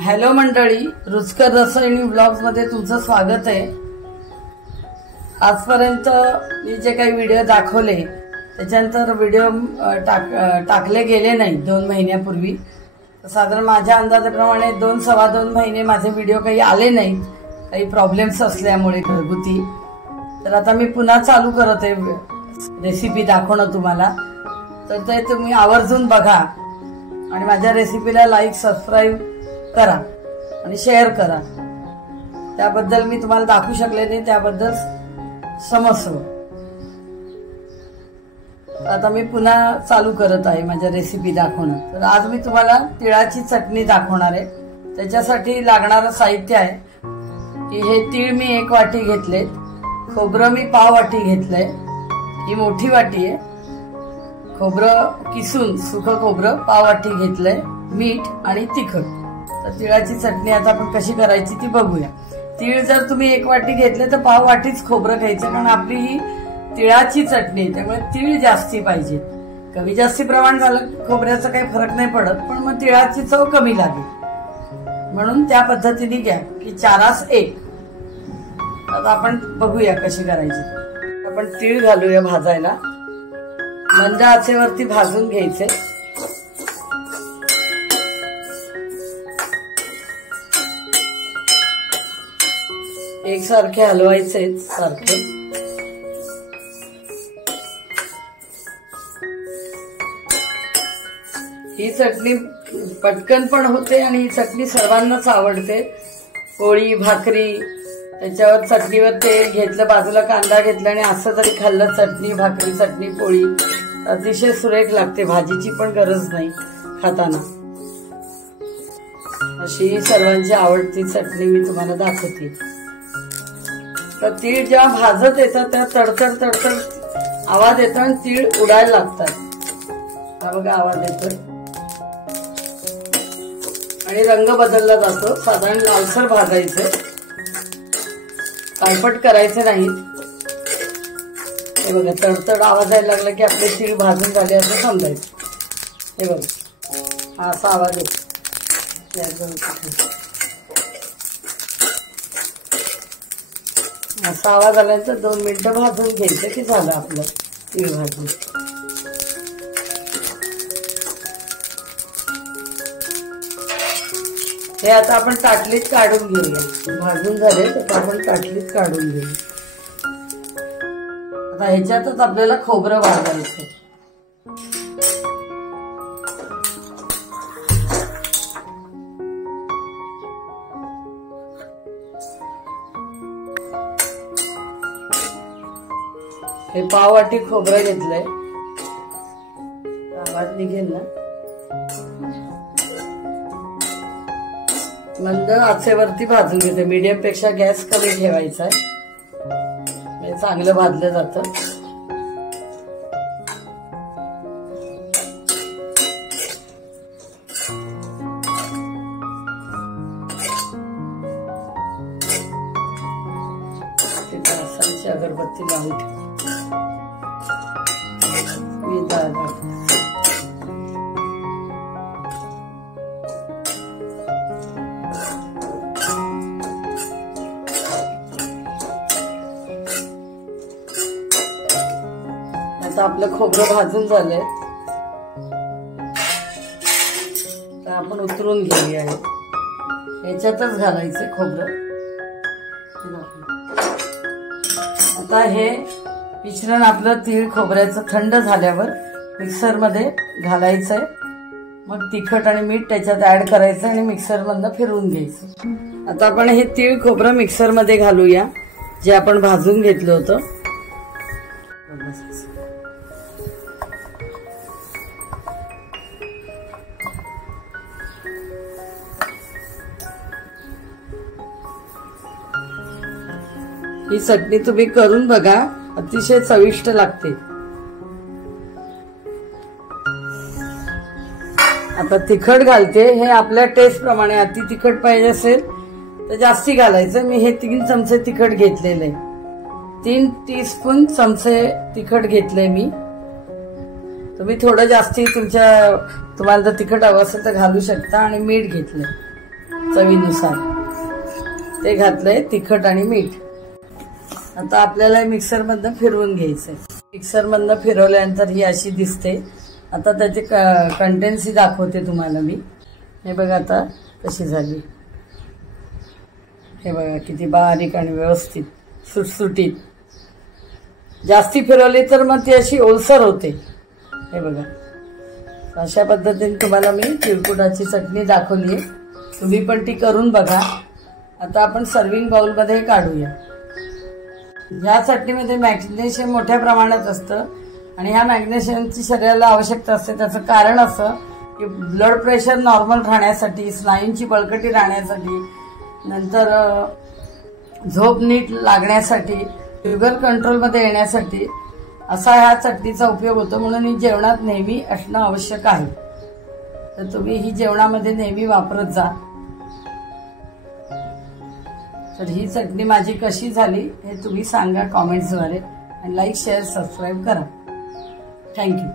Hello मंडळी, रुचकर रसोई blogs मध्ये तुमचं स्वागत आहे। आजपर्यंत मी जे काही व्हिडिओ दाखवले त्याच्यानंतर व्हिडिओ टाकले गेले नाही 2 महिन्यापूर्वी। साधारण माझ्या अंदाजाप्रमाणे 2-2.5 महिने माझे व्हिडिओ काही आले नाहीत, काही प्रॉब्लेम्स असल्यामुळे घरगुती। तर आता मी पुन्हा चालू करत आहे रेसिपी दाखवणं तुम्हाला, तर ते तुम्ही आवर्जून बघा आणि माझ्या रेसिपीला लाईक सबस्क्राईब करा आणि शेअर करा। त्याबद्दल मी तुम्हाला दाखवू शकले नाही, त्याबद्दल क्षमस्व। आता मी पुन्हा चालू करत आहे माझ्या रेसिपी दाखवणं। तर आज मी तुम्हाला तिळाची चटणी दाखवणार आहे। त्याच्यासाठी लागणारं साहित्य आहे की हे तीळ मी 1 वाटी घेतले, खोबरं मी पाव वाटी घेतलंय, ही मोठी वाटी आहे। खोबरं किसून सुकं खोबरं पाव वाटी घेतलंय, मीठ आणि तिखट। तर तिळाची चटणी आता आपण कशी करायची ती बघूया। तीळ जर तुम्ही 1 वाटी घेतले तर पाव वाटीच खोबरं घ्यायचं, कारण आपली ही तिळाची चटणी त्यामुळे तीळ जास्ती पाहिजे। कमी जास्ती प्रमाण झालं खोबऱ्याचा काही फरक नाही पडत, पण मग तिळाची चव कमी लागेल, म्हणून त्या पद्धतीने घ्या की 4:1। आता आपण बघूया कशी करायची। आपण तीळ घालूया भाजायला। मंद आचेवरती भाजून घ्यायचे। एकसारखे हलवायचे सारखे। ही चटणी पटकन पण होते आणि ही चटणी सर्वांनाच आवडते। पोळी भाकरी त्याच्यावर चटणीवर तेल घेतलं, बाजूला कांदा घेतला आणि असं जरी खाल्लं चटणी भाकरी चटणी पोळी अतिशय सुरेख लागते, भाजीची पण गरज नाही खाताना। अशी सर्वांची आवडती चटणी मी तुम्हाला दाखवते। तर तीळ जेव्हा भाजत येतात तेव्हा तडतड तडतड आवाज येतो आणि तीळ उडायला लागतात। हा बघा आवाज येतोय आणि रंग बदलला जातो। साधारण लालसर भाजायचे, काळपट करायचे नाहीत। हे बघा तडतड आवाज यायला लागला की आपले तीळ भाजून झाले असं समजायचं। हे बघा हा असा आवाज येतो। असा आवाज आल्यानंतर 2 मिनिटं भाजून घ्यायचं की झालं आपलं तीळ भाजून। हे आता आपण ताटलीत काढून घेऊया। भाजून झाले तर आपण ताटलीत काढून घेऊ। आता ह्याच्यातच आपल्याला खोबरं भाजायचं। हे पाव वाटी खोबरं घेतलंय, आवाज निघेल ना। मंद आचेवरती भाजून घेते, मीडियम पेक्षा गॅस कमी ठेवायचा आहे, म्हणजे चांगलं भाजलं जातं। असांची अगरबत्ती लावून ठेव। आता आपलं खोबरं भाजून झालंय, तर आपण उतरून घेऊया। याच्यातच घालायचं खोबरं। आता हे मिश्रण आपलं तीळ खोबऱ्याचं थंड झाल्यावर मिक्सर मध्ये घालायचंय, मग तिखट आणि मीठ त्याच्यात ऍड करायचं आणि मिक्सर मधनं फिरवून घ्यायचं। आता आपण हे तीळ खोबरं मिक्सर मध्ये घालूया जे आपण भाजून घेतलं होतं। ही चटणी तुम्ही करून बघा, अतिशय चविष्ट लागते। आता तिखट घालते, हे आपल्या टेस्ट प्रमाणे, अति तिखट पाहिजे असेल तर जास्ती घालायचं। मी हे 3 चमचे तिखट घेतलेले, 3 टीस्पून चमचे तिखट घेतले मी। तुम्ही थोडं जास्ती तुम्हाला जर तिखट हवं असेल तर घालू शकता। आणि मीठ घेतलं, चवीनुसार ते घातलंय, तिखट आणि मीठ. आता आपल्याला मिक्सर मधनं फिरवून घ्यायचंय. मिक्सर मधनं फिरवल्यानंतर ही अशी दिसते. आता त्याचे कंटेन्सी दाखवते तुम्हाला मी. हे बघा आता कशी झाली. हे बघा किती बारीक आणि व्यवस्थित सुटसुटीत. जास्ती फिरवली तर मग ती अशी ओलसर होते. हे बघा अशा पद्धतीने तुम्हाला मी तिळकुटाची चटणी दाखवली आहे. तुम्ही पण ती करून बघा. आता आपण सर्विंग बाउलमध्ये काढूया. ह्या चटणीमध्ये मॅग्नेशियम मोठ्या प्रमाणात असतं आणि ह्या मॅग्नेशियमची शरीराला आवश्यकता असते. त्याचं कारण असं की ब्लड प्रेशर नॉर्मल राहण्यासाठी, स्नायूंची बळकटी राहण्यासाठी, नंतर झोप नीट लागण्यासाठी, शुगर कंट्रोलमध्ये येण्यासाठी असा ह्या चटणीचा उपयोग होतो. म्हणून ही जेवणात नेहमी असणं आवश्यक आहे. तर तुम्ही ही जेवणामध्ये नेहमी वापरत जा. तर ही चटणी माझी कशी झाली हे तुम्ही सांगा कॉमेंट्सद्वारे आणि लाईक, शेअर, सबस्क्राईब करा. थँक्यू.